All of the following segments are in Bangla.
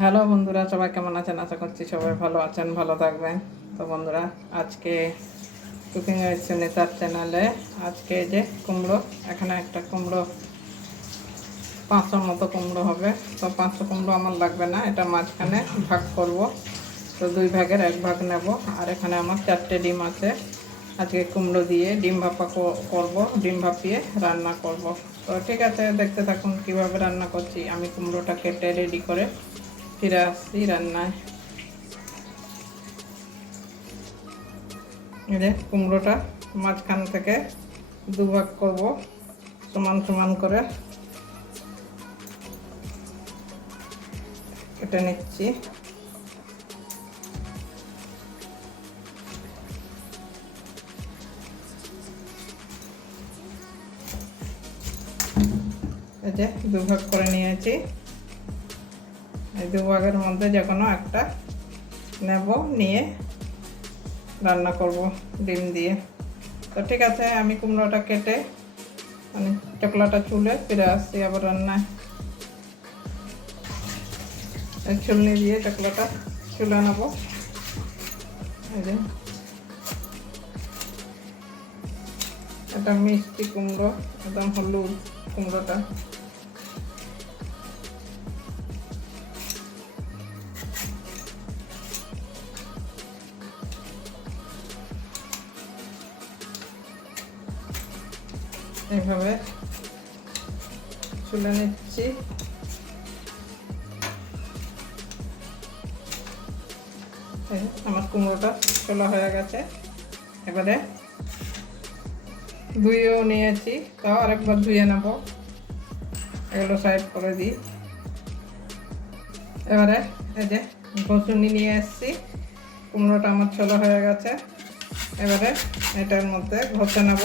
হ্যালো বন্ধুরা, সবাই কেমন আছেন? আশা করছি সবাই ভালো আছেন, ভালো থাকবেন। তো বন্ধুরা, আজকে কুকিং হয়েছে নেতার চ্যানেলে আজকে যে কুমড়ো, এখানে একটা কুমড়ো, পাঁচশোর মতো কুমড়ো হবে। তো পাঁচশো কুমড়ো আমার লাগবে না, এটা মাঝখানে ভাগ করব। তো দুই ভাগের এক ভাগ নেব। আর এখানে আমার চারটে ডিম আছে। আজকে কুমড়ো দিয়ে ডিম ভাপা করব, ডিম ভাপিয়ে রান্না করব। তো ঠিক আছে, দেখতে থাকুন কীভাবে রান্না করছি। আমি কুমড়োটা কেটে রেডি করে ফিরে আসছি রান্নায় যে কুমড়োটা মাঝখান থেকে দুভাগ করব, সমান সমান করে। কেটে নিচ্ছি। দুভাগ করে নিয়েছি। এই দু দুভাগের মধ্যে যে কোনো একটা নেব, নিয়ে রান্না করব ডিম দিয়ে। তো ঠিক আছে, আমি কুমড়োটা কেটে মানে চকলাটা চুলে ফিরে আসছি আবার রান্নায়। ছুলনি দিয়ে চকলাটা চুলে নেব। এটা মিষ্টি কুমড়ো, একদম হলুদ কুমড়োটা। এইভাবে চুলে নিচ্ছি। আমার কুমড়োটা চলা হয়ে গেছে। এবারে ধুয়েও নিয়েছি। তাও আরেকবার ধুয়ে নেব। এগুলো সাইড করে দিই। এবারে এই যে ঘষুনি নিয়ে এসেছি। কুমড়োটা আমার ছোলা হয়ে গেছে। এবারে এটার মধ্যে ঘষে নেব।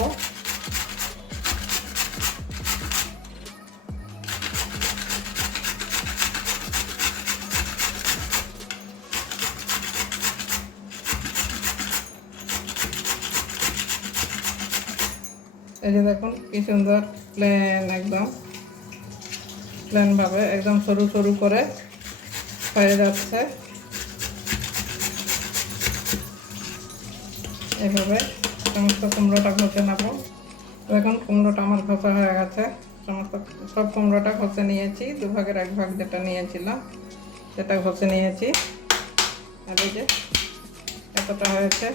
এই যে দেখুন, কি সুন্দর প্লেন একদম প্লেনভাবে একদম সরু সরু করে হয়ে যাচ্ছে। এভাবে সমস্ত কুমড়োটা ঘষে নেব। দেখুন, কুমড়োটা আমার ঘষা হয়ে গেছে। সমস্ত সব কুমড়োটা ঘষে নিয়েছি, দুভাগের এক ভাগ যেটা নিয়েছিলাম, সেটা ঘষে নিয়েছি। আর এই যে, এতটা হয়েছে।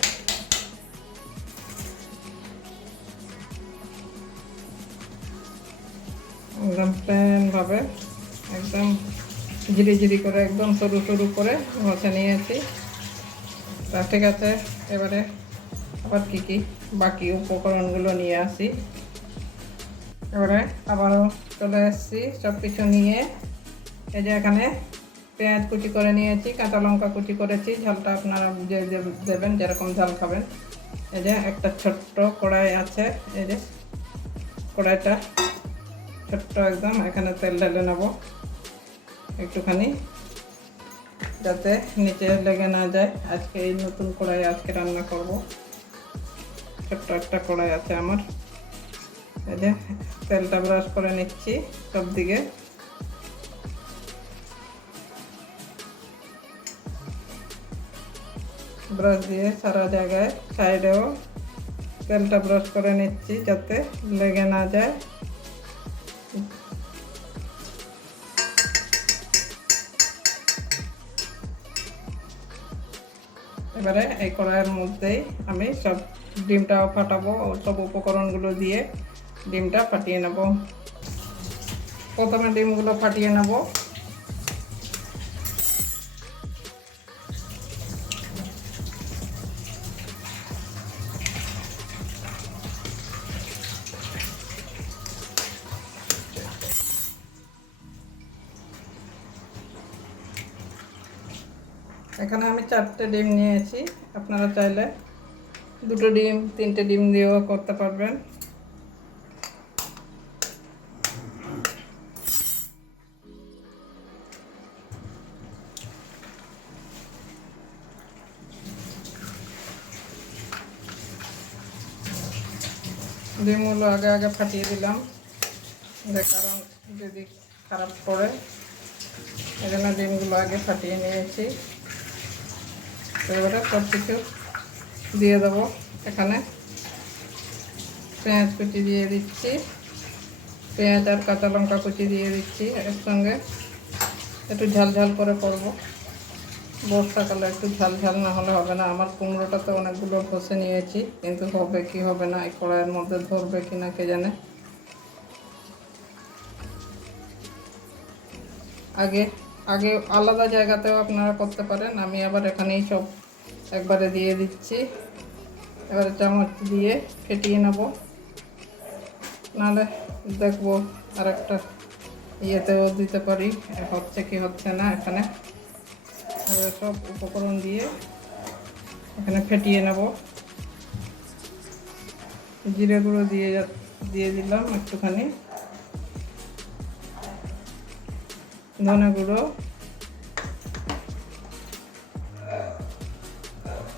একদম প্লেনভাবে একদম ঝিরি ঝিরি করে, একদম সরু সরু করে ঘষে নিয়েছি। তা ঠিক আছে, এবারে আবার কি কি বাকি উপকরণগুলো নিয়ে আসি। এবারে আবারও চলে এসেছি সব কিছু নিয়ে। এই যে এখানে পেঁয়াজ কুচি করে নিয়েছি, কাঁচা লঙ্কা কুচি করেছি, ঝালটা আপনারা যে, দেবেন যেরকম ঝাল খাবেন। এই যে একটা ছোট্ট কড়াই আছে, এই যে কড়াইটা ছোট্ট একদম, এখানে তেল ঢেলে নেব। একটুখানি, যাতে নিচে লেগে না যায়। আজকে এই নতুন কড়াই আজকে রান্না করব। ছোট্ট একটা কড়াই আছে আমার। এই যে, তেলটা ব্রাশ করে নিচ্ছি সব দিকে। ব্রাশ দিয়ে সারা জায়গায় সাইডেও তেলটা ব্রাশ করে নিচ্ছি যাতে লেগে না যায়। এবারে এই কড়াইয়ের মধ্যেই আমি সব ডিমটা ফাটাবো, সব উপকরণগুলো দিয়ে ডিমটা ফাটিয়ে নেব। প্রথমে ডিমগুলো ফাটিয়ে নেব। চারটে ডিম নিয়েছি। আপনারা চাইলে দুটো ডিম, তিনটে ডিম দিয়েও করতে পারবেন। ডিমগুলো আগে আগে ফাটিয়ে দিলাম। যে কারণ যদি খারাপ পড়ে এই জন্য ডিমগুলো আগে ফাটিয়ে নিয়েছি। এবারে সব কিছু দিয়ে দেবো। এখানে পেঁয়াজ কুচি দিয়ে দিচ্ছি। পেঁয়াজ আর কাঁচা লঙ্কা কুচি দিয়ে দিচ্ছি এর সঙ্গে একটু ঝাল ঝাল করে করব। বর্ষাকালে একটু ঝাল ঝাল না হলে হবে না। আমার কুমড়োটাতে অনেকগুলো ঘষে নিয়েছি, কিন্তু হবে কি হবে না, এই কড়াইয়ের মধ্যে ধরবে কি না কে জানে। আগে আগে আলাদা জায়গাতেও আপনারা করতে পারেন। আমি আবার এখানেই সব একবারে দিয়ে দিচ্ছি। এবারে চামচ দিয়ে ফেটিয়ে নেব। নাহলে দেখব আর একটা ইয়েতেও দিতে পারি। হচ্ছে কি হচ্ছে না এখানে। সব উপকরণ দিয়ে এখানে ফেটিয়ে নেব। জিরে গুঁড়ো দিয়ে দিয়ে দিলাম একটুখানি। ধনে গুঁড়ো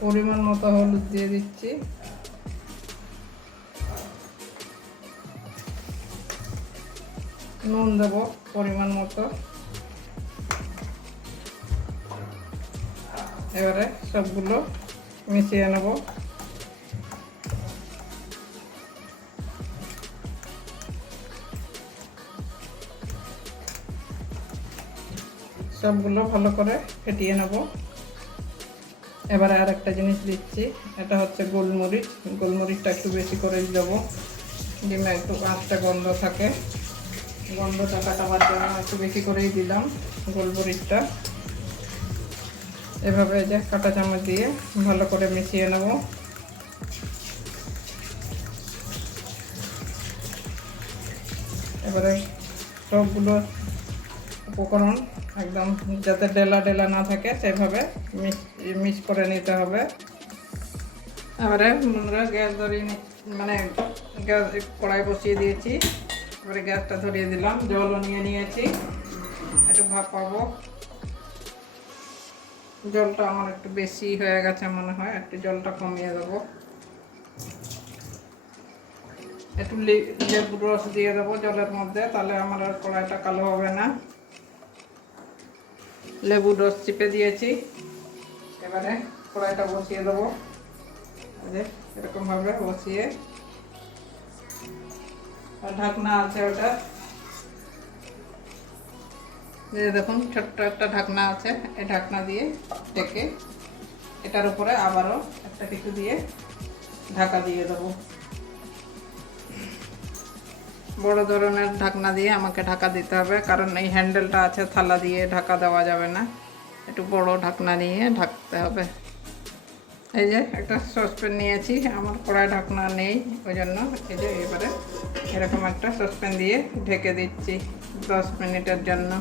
পরিমাণ মতো হলুদ দিয়ে দিচ্ছি। নুন দেব পরিমাণ মতো। এবারে সবগুলো মিশিয়ে নেব। সবগুলো ভালো করে ফেটিয়ে নেব। এবারে আর একটা জিনিস দিচ্ছি, এটা হচ্ছে গোলমরিচ। গোলমরিচটা একটু বেশি করেই দেবো। ডিমে একটু আঁচটা গন্ধ থাকে। গন্ধটা কাটাবার জন্য একটু বেশি করেই দিলাম গোলমরিচটা। এভাবে যে কাঁটা চামচ দিয়ে ভালো করে মিশিয়ে নেব। এবারে সবগুলো উপকরণ একদম যাতে ডেলা ডেলা না থাকে, সেভাবে মিক্স মিক্স করে নিতে হবে। এবারে বন্ধুরা গ্যাস ধরিয়ে মানে গ্যাস কড়াই বসিয়ে দিয়েছি। এবারে গ্যাসটা ধরিয়ে দিলাম, জলও নিয়ে নিয়েছি। একটু ভাপ পাবো। জলটা আমার একটু বেশি হয়ে গেছে মনে হয়, একটু জলটা কমিয়ে দেবো। একটু লেবুর রস দিয়ে দেবো জলের মধ্যে, তাহলে আমার আর কড়াইটা কালো হবে না। লেবুর রস চিপে দিয়েছি। এবারে কড়াইটা বসিয়ে দেবো। এরকমভাবে বসিয়ে। ঢাকনা আছে ওটা। যে দেখুন, ছোট্ট একটা ঢাকনা আছে। এই ঢাকনা দিয়ে ঢেকে এটার উপরে আবারও একটা কিছু দিয়ে ঢাকা দিয়ে দেবো। বড় ধরনের ঢাকনা দিয়ে আমাকে ঢাকা দিতে হবে, কারণ এই হ্যান্ডেলটা আছে, থালা দিয়ে ঢাকা দেওয়া যাবে না। একটু বড় ঢাকনা নিয়ে ঢাকতে হবে। এই যে একটা সসপ্যান নিয়েছি, আমার কড়াই ঢাকনা নেই, ওই জন্য এই যে এবারে এরকম একটা সসপ্যান দিয়ে ঢেকে দিচ্ছি দশ মিনিটের জন্য।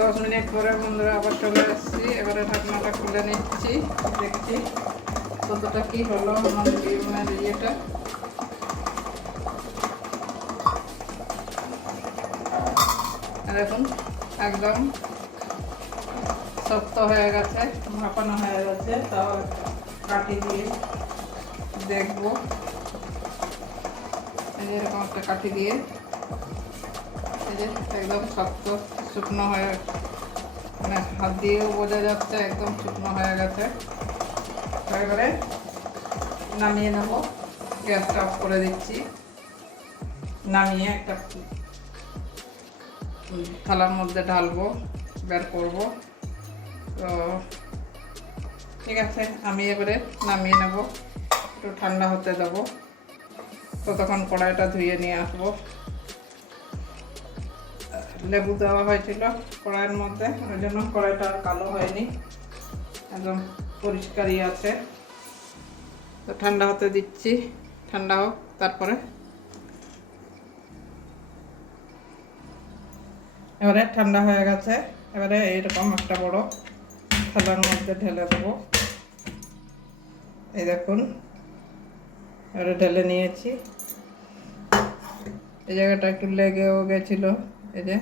দশ মিনিট পরে বন্ধুরা আবার চলে আসছি, এবারে ঢাকনাটা খুলে নিচ্ছি, দেখছি। কতটা কি হলো, আমার ডিমের ইয়েটা? দেখুন একদম শক্ত হয়ে গেছে, ভাপানো হয়ে গেছে, তাও কাটি দিয়ে দেখব। এরকম একটা কাঠি দিয়ে, এই যে একদম শক্ত, শুকনো হয়ে মানে হাত দিয়েও বোঝা যাচ্ছে, একদম শুকনো হয়ে গেছে। এবারে নামিয়ে নেব। গ্যাসটা অফ করে দিচ্ছি। নামিয়ে একটা থালার মধ্যে ঢালবো, বের করব। তো ঠিক আছে, আমি এবারে নামিয়ে নেব। একটু ঠান্ডা হতে দেবো। ততক্ষণ কড়াইটা ধুয়ে নিয়ে আসব। লেবু দেওয়া হয়েছিল কড়াইয়ের মধ্যে, ওই জন্য কড়াইটা কালো হয়নি। একদম পরিষ্কারই আছে। তো ঠান্ডা হতে দিচ্ছি। ঠান্ডা হোক, তারপরে। এবারে ঠান্ডা হয়ে গেছে। এবারে এইরকম একটা বড় থালার মধ্যে ঢেলে দেবো। এই দেখুন, এবারে ঢেলে নিয়েছি। এই জায়গাটা একটু লেগেও গেছিল, এই যে।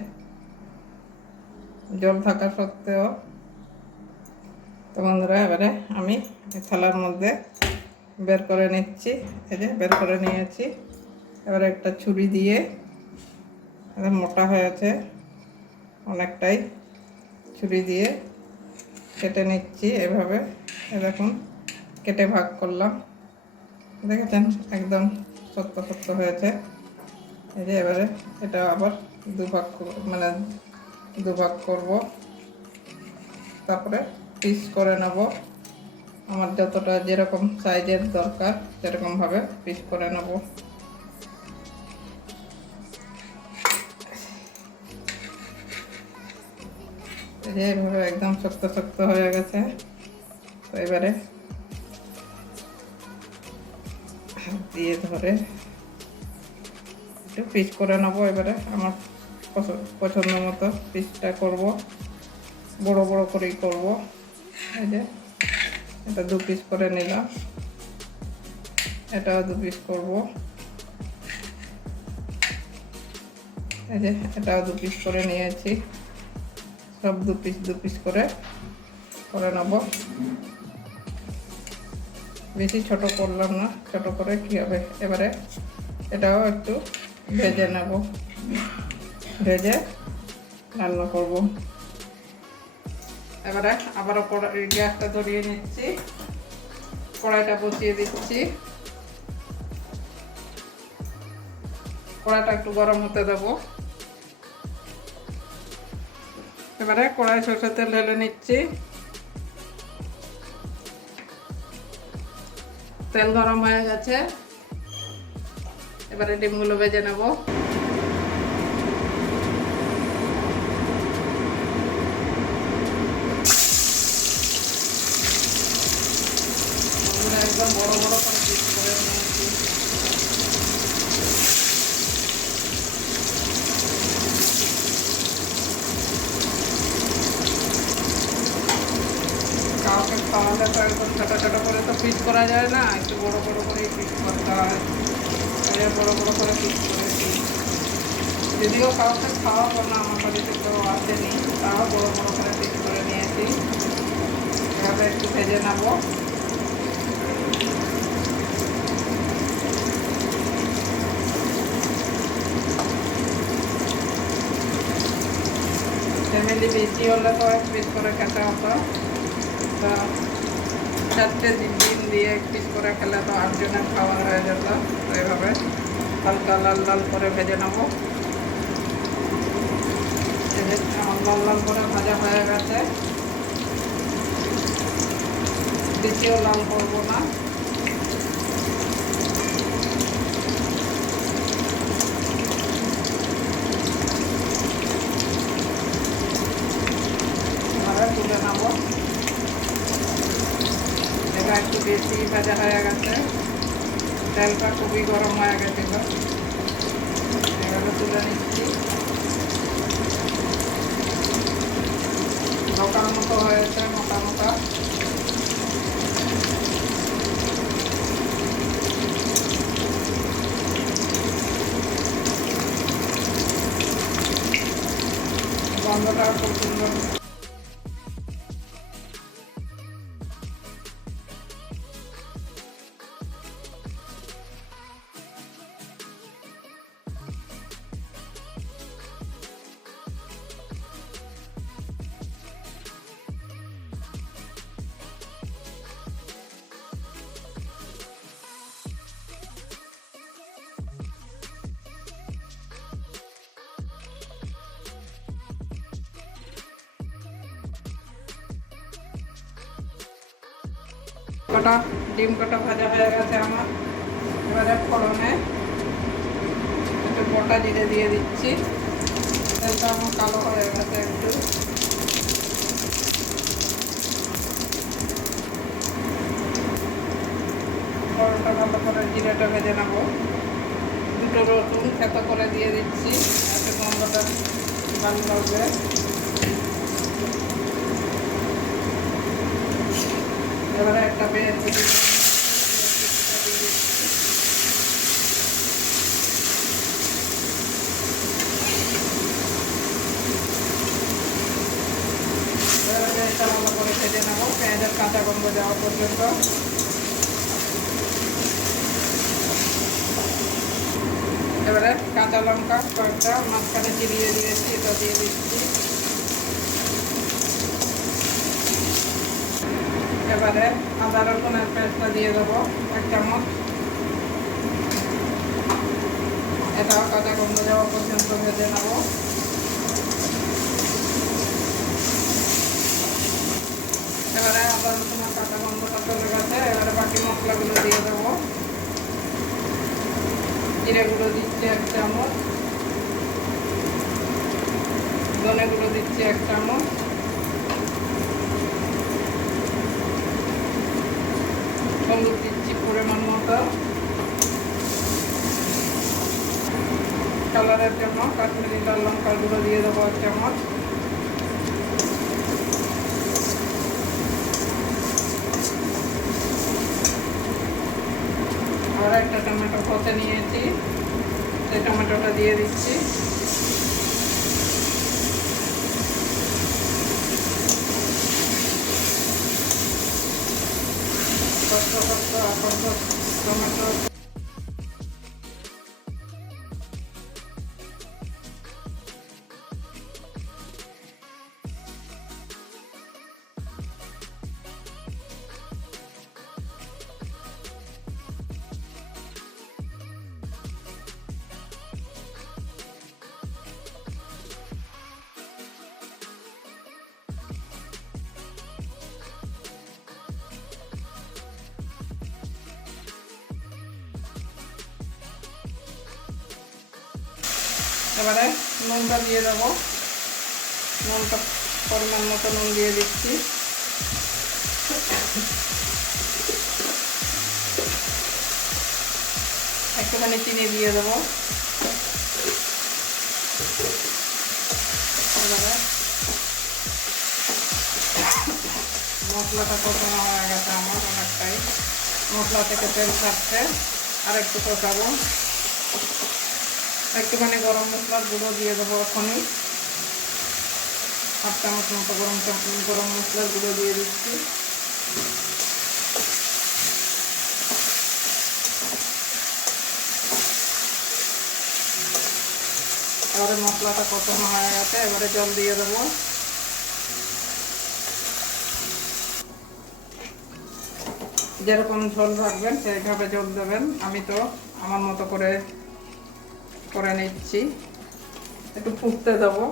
জল থাকা সত্ত্বেও। তো বন্ধুরা, এবারে আমি থালার মধ্যে বের করে নিচ্ছি, এই যে বের করে নিয়েছি। এবারে একটা ছুরি দিয়ে মোটা হয়েছে অনেকটাই, ছুরি দিয়ে কেটে নিচ্ছি এভাবে। এ দেখুন, কেটে ভাগ করলাম। দেখেছেন? একদম শক্ত শক্ত হয়েছে। এই যে এবারে এটা আবার দুভাগ মানে দুভাগ করব। তারপরে পিস করে নেব। আমার যতটা যেরকম সাইজের দরকার, সেরকমভাবে পিস করে নেব। এই যে এভাবে একদম শক্ত শক্ত হয়ে গেছে। তো এবারে দিয়ে ধরে একটু পিস করে নেব। এবারে আমার পছ- পছন্দ মতো পিসটা করব। বড় বড় করেই করব। এই যে এটা দু পিস করে নিলাম। এটাও দু পিস করব। এই যে, এটাও দু পিস করে নিয়েছি। সব দু পিস দু পিস করে করে নেব। বেশি ছোট করলাম না, ছোট করে কী হবে? এবারে এটাও একটু ভেজে নেব। ভেজে রান্না করব। এবারে আবারও গ্যাসটা ধরিয়ে নিচ্ছি। কড়াইটা বসিয়ে দিচ্ছি। কড়াইটা একটু গরম হতে দেবো। এবারে কড়াই সরষের তেল ঢেলে নিচ্ছি। তেল গরম হয়ে গেছে। এবারে ডিমগুলো ভেজে নেব ওগুলো একদম বড় বড় করে পিস করে নিয়েছি কাউকে খাওয়ালে তো একদম ছোটো ছোটো করে তো পিস করা যায় না একটু বড় বড় করেই পিস করতে হয় এই বড় বড় করে পিস করেছি যদিও কাউকে খাওয়াবো না আমার বাড়িতে কেউ আসেনি। তাও বড় বড় করে পিস করে নিয়েছি। এভাবে একটু ভেজে নেব। ফ্যামিলি বেশি হলে তো এক পিস করে খেতে হতো। তো চারটে ডিম দিয়ে এক পিস করে খেলে তো আটজনের খাওয়া হয়ে যেত। এইভাবে হালকা লাল লাল করে ভেজে নেব। লাল লাল করে ভাজা হয়ে গেছে। বেশিও লাল করব না তুলে নেব এটা একটু বেশি ভাজা হয়ে গেছে তেলটা খুবই গরম হয়ে গেছিল এভাবে তুলে নিচ্ছি হয়েছে মোটা মোটা কটা, ডিম কটা ভাজা হয়ে গেছে আমার। এবারে ফোড়নে একটু গোটা জিরে দিয়ে দিচ্ছি। তেলটা আমার কালো হয়ে গেছে একটু। ফোড়নটা ভালো করে জিরেটা ভেজে নেব। দুটো রসুন থেতো করে দিয়ে দিচ্ছি। যাতে গন্ধটা ভালো লাগবে। এবারে ভালো করে ভেজে নেব পেঁয়াজের কাঁচা গন্ধ যাওয়া পর্যন্ত এবারে কাঁচা লঙ্কা, কয়েকটা, মাঝখানে চিরিয়ে দিয়েছি, এটা দিয়ে দিচ্ছি। এবারে আদা রসুনের পেস্টটা দিয়ে দেবো, এক চামচ। এটাও কাঁচা গন্ধ যাওয়া পর্যন্ত ভেজে নেব। এবারে আদা রসুনের কাঁচা গন্ধটা চলে গেছে, এবারে বাকি মশলাগুলো দিয়ে দেবো। জিরে গুঁড়ো দিচ্ছি এক চামচ। ধনে গুঁড়ো দিচ্ছি এক চামচ। দিচ্ছি পরিমাণ মতো কালারের জন্য কাশ্মীরি লাল লঙ্কার গুঁড়ো দিয়ে দেবো এক চামচ আর একটা টমেটো কষে নিয়েছি। সেই টমেটোটা দিয়ে দিচ্ছি। এবারে নুনটা দিয়ে দেবো। নুনটা পরিমাণ মতো নুন দিয়ে দিচ্ছি। একটুখানি চিনি দিয়ে দেবো। এবারে মশলাটা কষানো হয়ে গেছে আমার অনেকটাই। মশলা থেকে তেল ছাড়ছে। আর একটু কষাবো। একটুখানি গরম মশলার গুঁড়ো দিয়ে দেবো এখনই। হাফ চামচ মতো গরম গরম মশলার গুঁড়ো দিয়ে দিচ্ছি। এবারে মশলাটা কষানো হয়ে গেছে, এবারে জল দিয়ে দেবো। যেরকম ঝোল রাখবেন সেইভাবে জল দেবেন। আমি তো আমার মতো করে করে নিচ্ছি। একটু ফুটতে দেবো।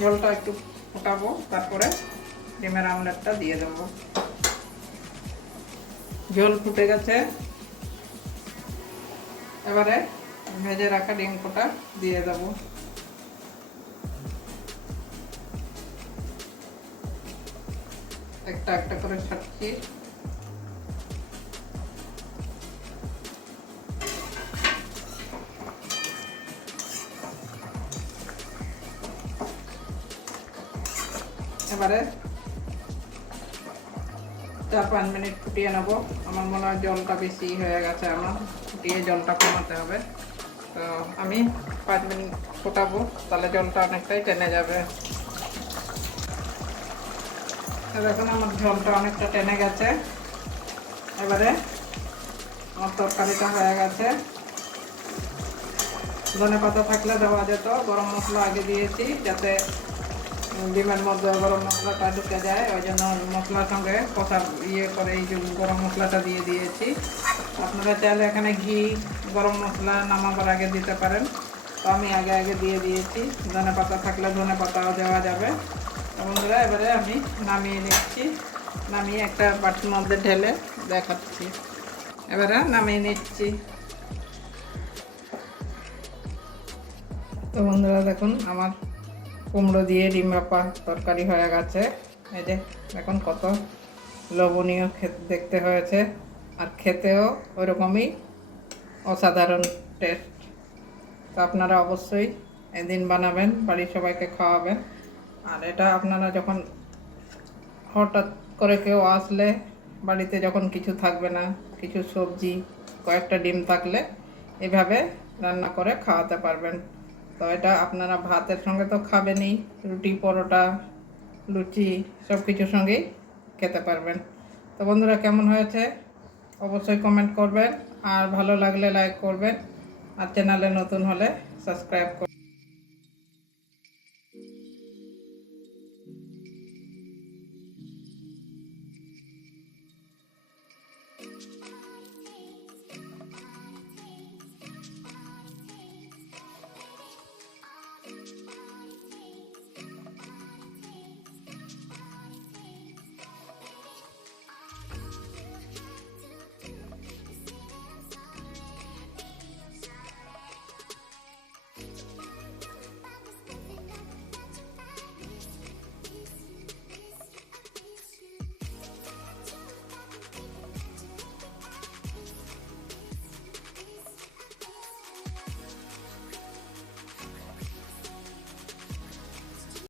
ঝোলটা একটু ফুটাবো। তারপরে ডিমের আমলেটটা দিয়ে দেবো। ঝোল ফুটে গেছে। এবারে ভেজে রাখা ডিম ফোটা দিয়ে দেবো। একটা একটা করে ছাড়ছি। এবারে চার পাঁচ মিনিট ফুটিয়ে নেব। আমার মনে হয় জলটা বেশি হয়ে গেছে আমার ফুটিয়ে জলটা কমাতে হবে। তো আমি পাঁচ মিনিট ফোটাবো, তাহলে জলটা অনেকটাই টেনে যাবে। দেখুন, আমার জলটা অনেকটা টেনে গেছে। এবারে আমার তরকারিটা হয়ে গেছে। ধনে পাতা থাকলে দেওয়া যেত, গরম মশলা আগে দিয়েছি, যাতে ডিমের মধ্যে গরম মশলাটা ঢুকে যায়, ওই জন্য মশলার সঙ্গে কষা ইয়ে করে, এই যে গরম মশলাটা দিয়ে দিয়েছি। আপনারা চাইলে এখানে ঘি, গরম মশলা নামাবার আগে দিতে পারেন। তো আমি আগে আগে দিয়ে দিয়েছি। ধনে পাতা থাকলে ধনে পাতাও দেওয়া যাবে। বন্ধুরা, এবারে আমি নামিয়ে নিচ্ছি। নামিয়ে একটা বাটির মধ্যে ঢেলে দেখাচ্ছি। এবারে নামিয়ে নিচ্ছি। তো বন্ধুরা, দেখুন, আমার কুমড়ো দিয়ে ডিম ভাপা তরকারি হয়ে গেছে। এই যে এখন কত লবণীয় খেতে দেখতে হয়েছে। আর খেতেও ওরকমই অসাধারণ টেস্ট তো আপনারা অবশ্যই এদিন বানাবেন, বাড়ির সবাইকে খাওয়াবেন। আর এটা আপনারা যখন হঠাৎ করে কেউ আসলে বাড়িতে যখন কিছু থাকবে না, কিছু সবজি, কয়েকটা ডিম থাকলে এভাবে রান্না করে খাওয়াতে পারবেন। তো এটা আপনারা ভাতের সঙ্গে তো খাবেনই, রুটি, পরোটা, লুচি সব কিছুর সঙ্গেই খেতে পারবেন তো বন্ধুরা, কেমন হয়েছে অবশ্যই কমেন্ট করবেন, আর ভালো লাগলে লাইক করবেন, আর চ্যানেলে নতুন হলে সাবস্ক্রাইব করবেন